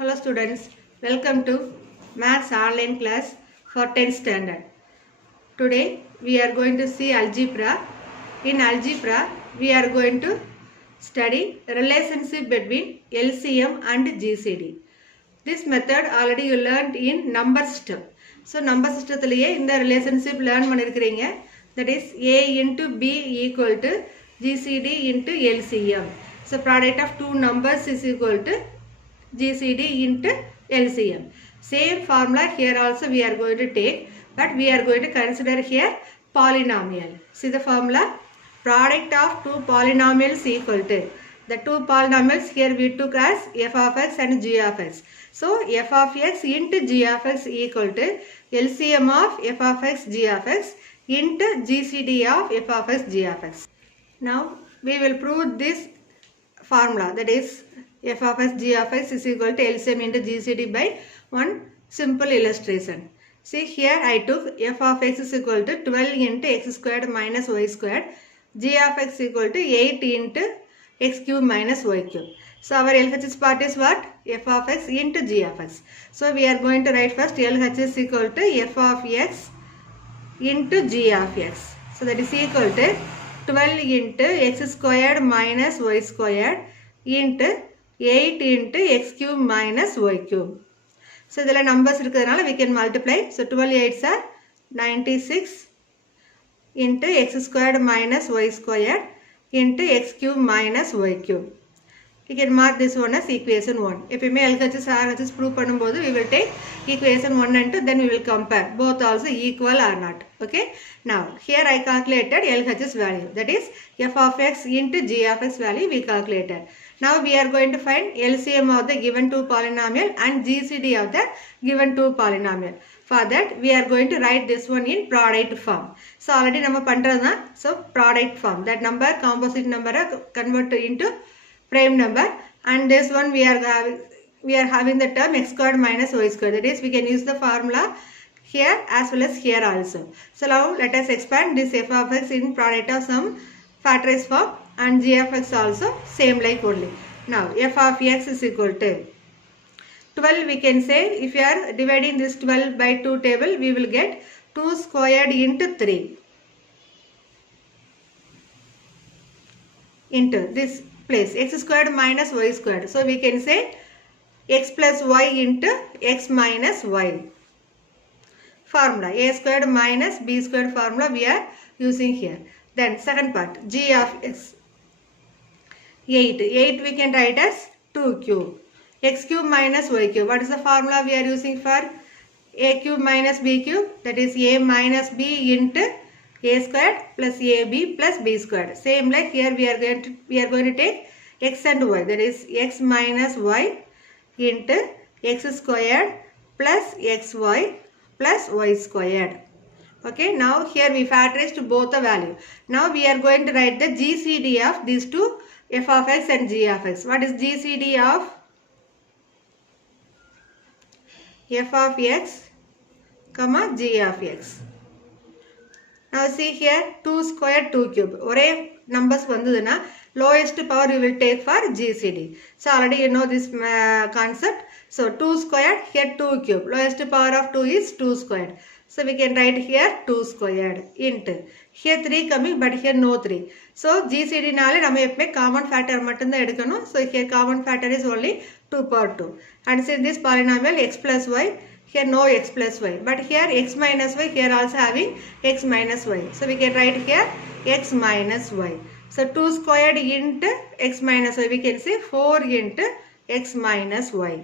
Hello students, welcome to Maths online class for 10th standard. Today we are going to see algebra. In algebra we are going to study relationship between LCM and GCD. This method already you learned in number system. So number systemத்திலேயே இந்த relationship learn பண்ணிருக்கிறீங்க. That is A into B equal to GCD into LCM. So product of two numbers is equal to GCD into LCM. Same formula here also we are going to take, but we are going to consider here polynomial. See the formula? Product of two polynomials equal to, the two polynomials here we took as f of x and g of x. So f of x into g of x equal to LCM of f of x g of x into GCD of f of x g of x. Now we will prove this formula, that is f of x g of x is equal to LCM into GCD by one simple illustration. See here I took f of x is equal to 12 into x squared minus y squared, g of x equal to 8 into x cube minus y cube. So our LHS part is what? F of x into g of x. So we are going to write first LHS equal to f of x into g of x. So that is equal to 12 into x squared minus y squared into 8 into x cube minus y cube. So இதல numbers இருக்கிறதுனால we can multiply. So 12 8s are 96 into x squared minus y squared into x cube minus y cube. We can mark this one as equation 1. எப்பயுமே LHS RHS prove பண்ணும்போது we will take equation 1 and 2, then we will compare both also equal or not. Okay. Now here I calculated LHS value, that is f of x into g of x value we calculated. Now we are going to find LCM of the given two polynomial and GCD of the given two polynomial. For that we are going to write this one in product form. So already நம்ம பண்றதுனா, so product form, that number composite number convert into prime number, and this one we are having the term x squared minus y squared, that is we can use the formula here as well as here also. So now let us expand this f of x in product of some factorized form and g of x also same like only. Now f of x is equal to 12, we can say if you are dividing this 12 by 2 table we will get 2 squared into 3 into this place x squared minus y squared. So we can say x plus y into x minus y. Formula a squared minus b squared formula we are using here. Then second part, g of x 8 we can write as 2 cube, x cube minus y cube. What is the formula we are using for a cube minus b cube? That is a minus b into a squared plus ab plus b squared. Same like here we are going to take x and y, that is x minus y into x squared plus xy plus y squared. Okay, now here we factorized both the value. Now we are going to write the GCD of these two, f of x and g of x. What is GCD of f of x comma g of x? Now see here 2 square 2 cube. ஒரே numbers வந்ததுனா lowest power you will take for GCD. So already you know this concept. So 2 squared, here 2 cube. Lowest power of 2 is 2 squared. So we can write here 2 squared into. Here 3 coming but here no 3. So GCD நாலே நம்ம எப்பமே common factor மட்டும்தான் எடுக்கணும். So here common factor is only 2 power 2. And see this polynomial x plus y. Here no x plus y, but here x minus y, here also having x minus y. So we can write here x minus y. So 2 squared into x minus y, we can say 4 into x minus y.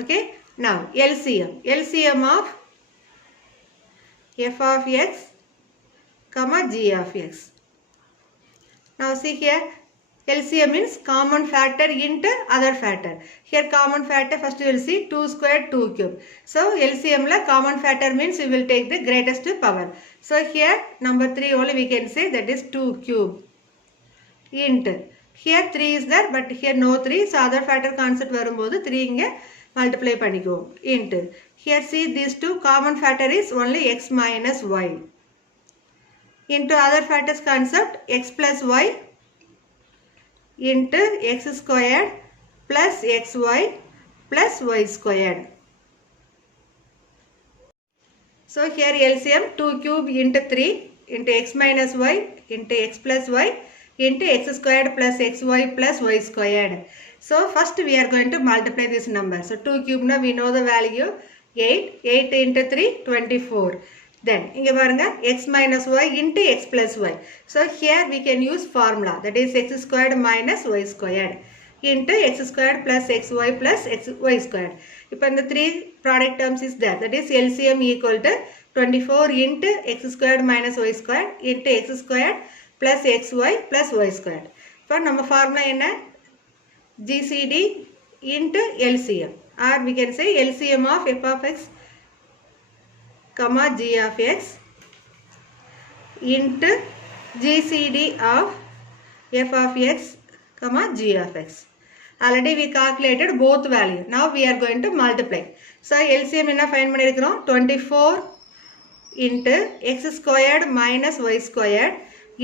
Okay. Now LCM of f of x comma g of x. Now see here LCM means common factor into other factor. Here common factor first you will see 2 squared 2 cube. So LCM la common factor means we will take the greatest power. So here number 3 only we can say, that is 2 cube into. Here 3 is there but here no 3. So other factor concept வரும்போது 3 இங்க multiply பண்ணிக்குவோம் into. Here see these two common factor is only x minus y. Into other factors concept x plus y into x squared plus xy plus y squared. So here LCM 2 cube into 3 into x minus y into x plus y into x squared plus xy plus y squared. So first we are going to multiply this number. So 2 cube now we know the value 8. 8 into 3 24. Then inga parunga x minus y into x plus y. So here we can use formula, that is x squared minus y squared into x squared plus xy plus xy squared. If the three product terms is there, that is LCM equal to 24 into x squared minus y squared into x squared plus xy plus y squared. For நம்ம formula என்ன? GCD into LCM, or we can say LCM of f of x comma g of x into GCD of f of x comma g of x. Already we calculated both value. Now we are going to multiply. So LCM என்ன find பண்ணிருக்கிறோம்? 24 into x squared minus y squared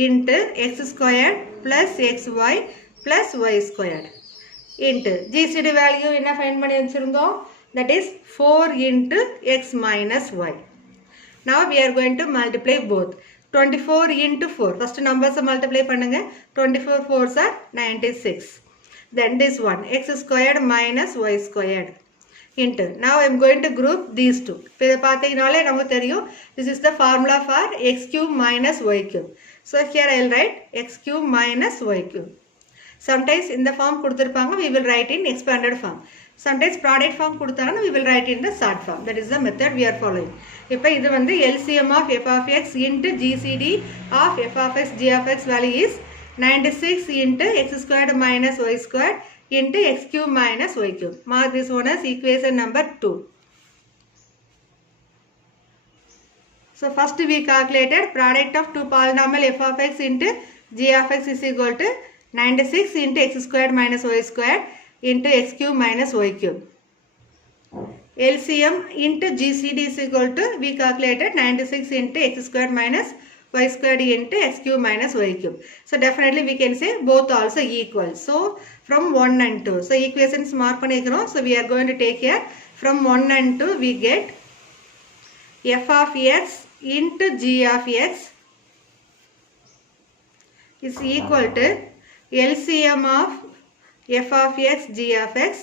into x squared plus xy plus y squared into GCD value என்ன find பண்ணி வச்சிருந்தோம்? That is 4 into x minus y. Now we are going to multiply both. 24 into 4. First numbers multiply பண்ணுங்க. 24 4s are 96. Then this one x squared minus y squared into, now I am going to group these two. இதை பார்த்தீங்கனாலே நமக்கு தெரியும், this is the formula for x cube minus y cube. So here I will write x cube minus y cube. Sometimes in the form கொடுத்திருப்பாங்க, we will write in expanded form. Sometimes product form கொடுத்தாங்கன்னா we will write in the short form. That is the method we are following. இப்போ இது வந்து LCM of f of x into GCD of f of x g of x value is 96 into x squared minus y squared into x cube minus y cube. Mark this one as equation number 2. So first we calculated product of two polynomial f of x into g of x is equal to 96 into x squared minus y squared into x cube minus y cube. LCM into GCD is equal to, we calculated 96 into x squared minus y squared into x cube minus y cube. So definitely we can say both also equal. So from 1 and 2. So equations mark பண்ணிக்கிறோம். So we are going to take here from 1 and 2 we get f of x into g of x is equal to LCM of f of x g of x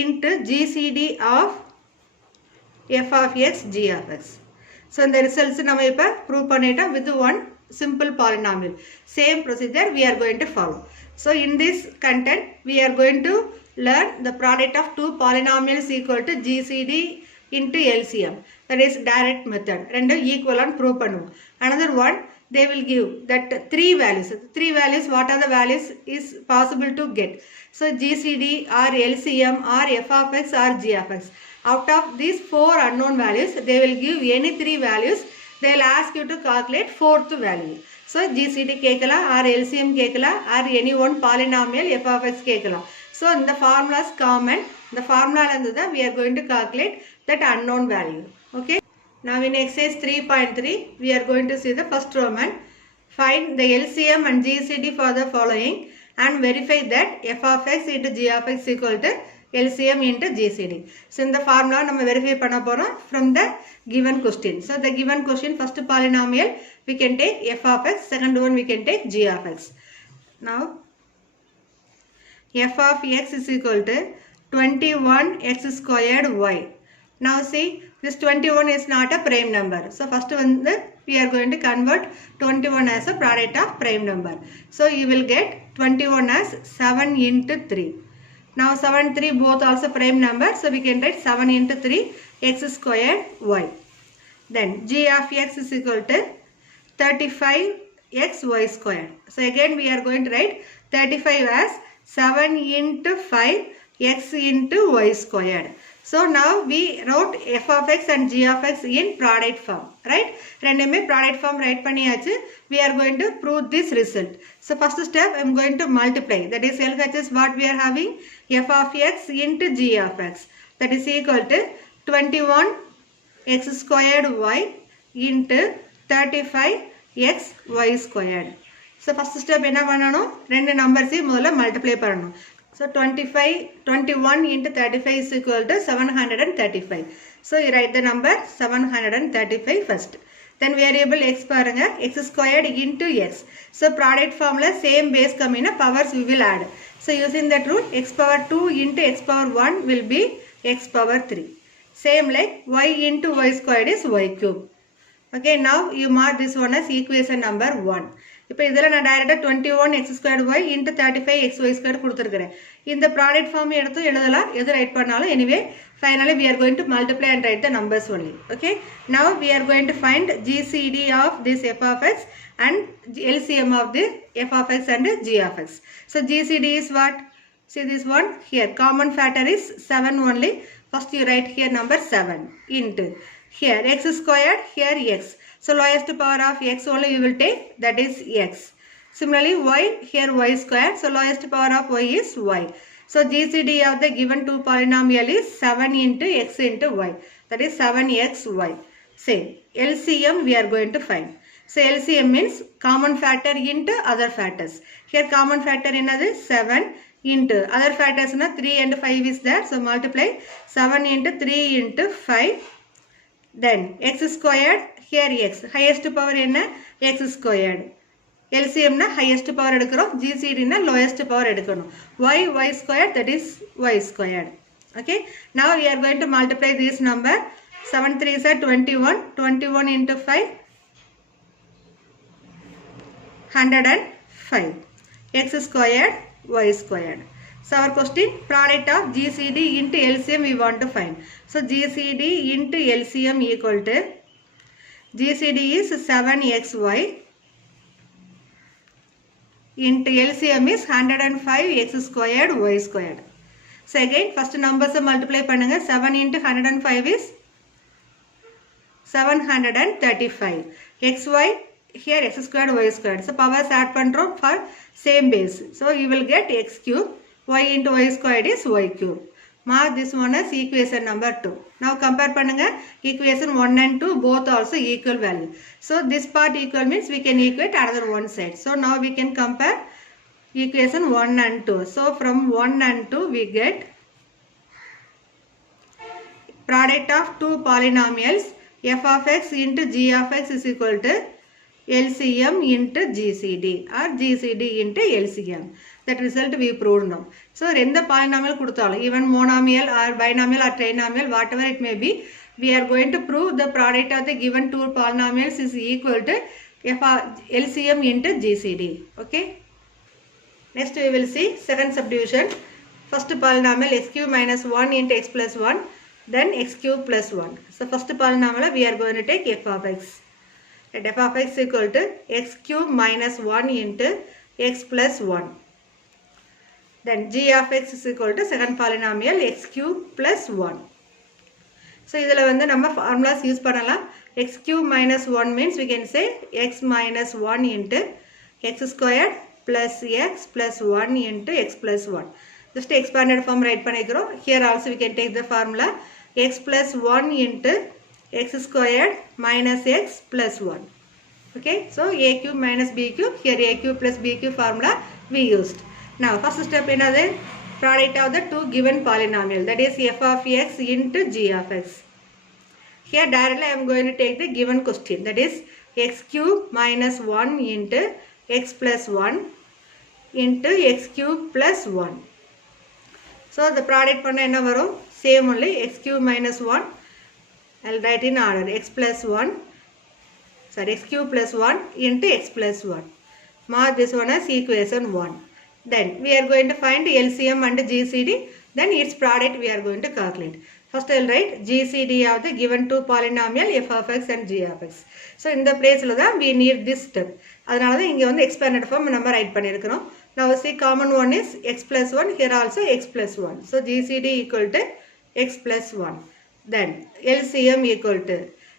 into GCD of f of x g of x. So the results நம்ம இப்ப prove பண்ணிட்டோம் with one simple polynomial. Same procedure we are going to follow. So in this content we are going to learn the product of two polynomials equal to GCD into LCM. That is direct method. ரெண்டும் equal and prove பண்ணுவோம். Another one, they will give that three values. Three values, what are the values is possible to get. So GCD or LCM or f of x or g of x. Out of these four unknown values, they will give any three values. They will ask you to calculate fourth value. So GCD கேட்கலாம் or LCM கேட்கலாம் or any one polynomial f of x கேட்கலாம். So இந்த formula is common. The formula தான் we are going to calculate that unknown value. Okay. Now in exercise 3.3, we are going to see the first Roman. Find the LCM and GCD for the following and verify that f of x into g of x equal to LCM into GCD. So in the formula நம்ம verify பண்ண போறோம் from the given question. So the given question, first polynomial we can take f of x, second one we can take g of x. Now f of x is equal to 21x squared y. Now see, this 21 is not a prime number. So first one we are going to convert 21 as a product of prime number. So you will get 21 as 7 into 3. Now 7 3 both also prime number. So we can write 7 into 3 x squared y. Then g of x is equal to 35x y squared. So again we are going to write 35 as 7 into 5 x into y squared. So now we wrote f of x and g of x in product form, right? ரெண்டுமே product form write பண்ணியாச்சு. We are going to prove this result. So first step I am going to multiply. That is LHS what we are having, f of x into g of x. That is equal to 21 x squared y into 35 x y squared. So first step என்ன பண்ணணும், ரெண்டு நம்பர்ஸையும் முதல்ல multiply பண்ணணும். So 21 into 35 is equal to 735. So you write the number 735 first. Then variable x paranga, x squared into x. So product formula same base come in, powers we will add. So using that rule, x power 2 into x power 1 will be x power 3. Same like y into y squared is y cube. Okay, now you mark this one as equation number 1. இப்போ இதில் நான் டைரெக்டாக 21 x squared y into 35 xy squared கொடுத்துருக்கிறேன். இந்த product form எடுத்து எழுதலாம், எது right பண்ணாலும். Anyway finally we are going to multiply and write the numbers only. Okay, now we are going to find GCD of this f of x and LCM of the f of x and g of x. So GCD is what? See this one here, common factor is 7 only. First you write here number 7 into here x squared, here x. So lowest power of x only you will take, that is x. Similarly y, here y squared. So lowest power of y is y. So GCD of the given two polynomial is 7 into x into y. That is 7xy. Same. LCM we are going to find. So LCM means common factor into other factors. Here common factor another 7 into other factors 3 and 5 is there. So multiply 7 into 3 into 5. Then x squared, here x. Highest power enna? X squared. LCM na highest power edukrom, GCD na lowest power edukanum. Y squared, that is y squared. Okay, now we are going to multiply this number. 7 3s are 21. 21 into 5, 105. X squared, y squared. So our question, product of GCD into LCM we want to find. So GCD into LCM equal to, GCD is 7xy into LCM is 105 x squared y squared. So again first numbers multiply pannunga. 7 into 105 is 735. xy here x squared y squared. So powers add pandrom for same base. So you will get x cube. Y into y squared is y cube. Mark this one as equation number 2. Now compare pannunga, equation 1 and 2 both also equal value. So this part equal means we can equate another one side. So now we can compare equation 1 and 2. So from 1 and 2 we get product of two polynomials f of x into g of x is equal to LCM into GCD or GCD into LCM. That result we proved now. So renda polynomial kuduthalu, even monomial or binomial or trinomial, whatever it may be, we are going to prove the product of the given two polynomials is equal to LCM into GCD. Okay. Next we will see second subdivision. First polynomial x cube minus 1 into x plus 1, then x cube plus 1. So first polynomial we are going to take f of x. Let f of x equal to x cube minus 1 into x plus 1. Then g of x is equal to second polynomial x cube plus 1. So idhula vandu nama formulas use pannalam. X cube minus 1 means we can say x minus 1 into x squared plus x plus 1 into x plus 1. Just expanded form write panikrom. Here also we can take the formula x plus 1 into x squared minus x plus 1. Okay, so a cube minus b cube. Here a cube plus b cube formula we used. Now first step another product of the two given polynomial, that is f of x into g of x. Here directly I am going to take the given question, that is x cube minus 1 into x plus 1 into x cube plus 1. So the product panna enna varum, same only, x cube minus 1. I will write in order, x plus 1, sorry, x cube plus 1 into x plus 1. Mark this one as equation 1. Then we are going to find LCM and GCD. Then its product we are going to calculate. First I will write GCD of the given two polynomial f of x and g of x. So in the place we need this step. Adanaladha inga vandu expanded form number write pannirukrom. Now see common one is x plus 1. Here also x plus 1. So GCD equal to x plus 1. Then LCM equal to.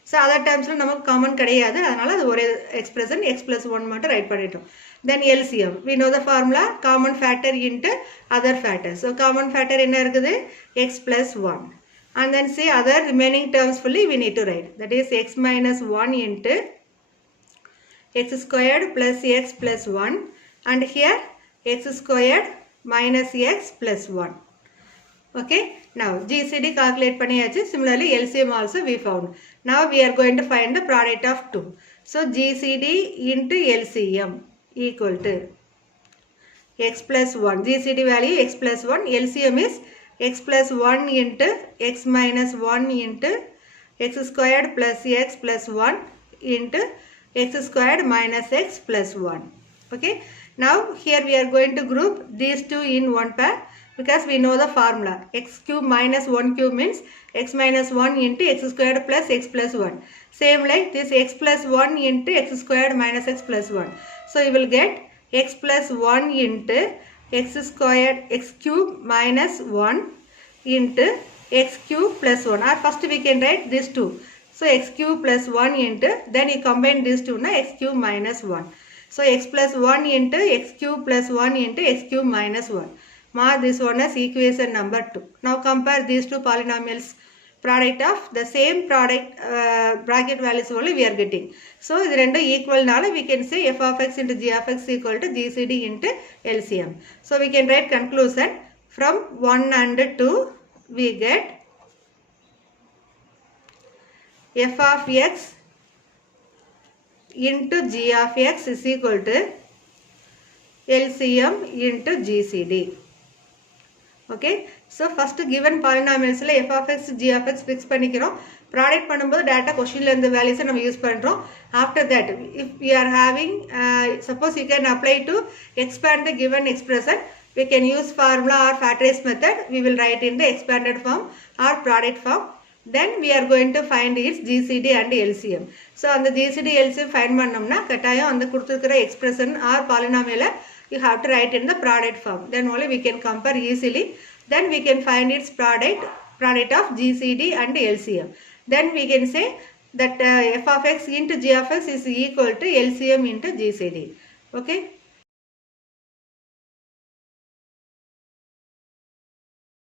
So other times namak common kedaiyadhu. Adanaladha adu ore expression x plus 1 mattum write pannitom. Then LCM, we know the formula, common factor into other factors. So common factor enna irukudhu, x plus 1. And then see other remaining terms fully we need to write. That is x minus 1 into x squared plus x plus 1. And here x squared minus x plus 1. Okay, now GCD calculate பண்ணியாச்சு. Similarly LCM also we found. Now we are going to find the product of 2. So GCD into LCM equal to x plus 1. GCD value x plus 1. LCM is x plus 1 into x minus 1 into x squared plus x plus 1 into x squared minus x plus 1. Okay, now here we are going to group these two in one pair because we know the formula. X cube minus 1 cube means x minus 1 into x squared plus x plus 1. Same like this, x plus 1 into x squared minus x plus 1. So you will get x plus 1 into x squared x cube minus 1 into x cube plus 1. Or first we can write this 2. So x cube plus 1 into, then you combine these two, na, x cube minus 1. So x plus 1 into x cube plus 1 into x cube minus 1. Mark this one as equation number 2. Now compare these two polynomials. Product of the same product bracket values only we are getting. So this rendu equal nala we can say f of x into g of x equal to GCD into LCM. So we can write conclusion from 1 and 2 we get f of x into g of x is equal to LCM into GCD. Okay, so first given polynomials la f of x g of x fix பண்ணிக்கிறோம். Product பண்ணும்போது data question ல இந்த values நம்ம use பண்றோம். After that if we are having suppose you can apply to expand the given expression, we can use formula or factorized method. We will write in the expanded form or product form. Then we are going to find its GCD and LCM. So அந்த GCD LCM find பண்ணோம்னா கட்டாயம் அந்த கொடுத்திருக்கிற expression or polynomial you have to write in the product form. Then only we can compare easily. Then we can find its product of GCD and LCM. Then we can say that f of x into g of x is equal to LCM into GCD. Okay.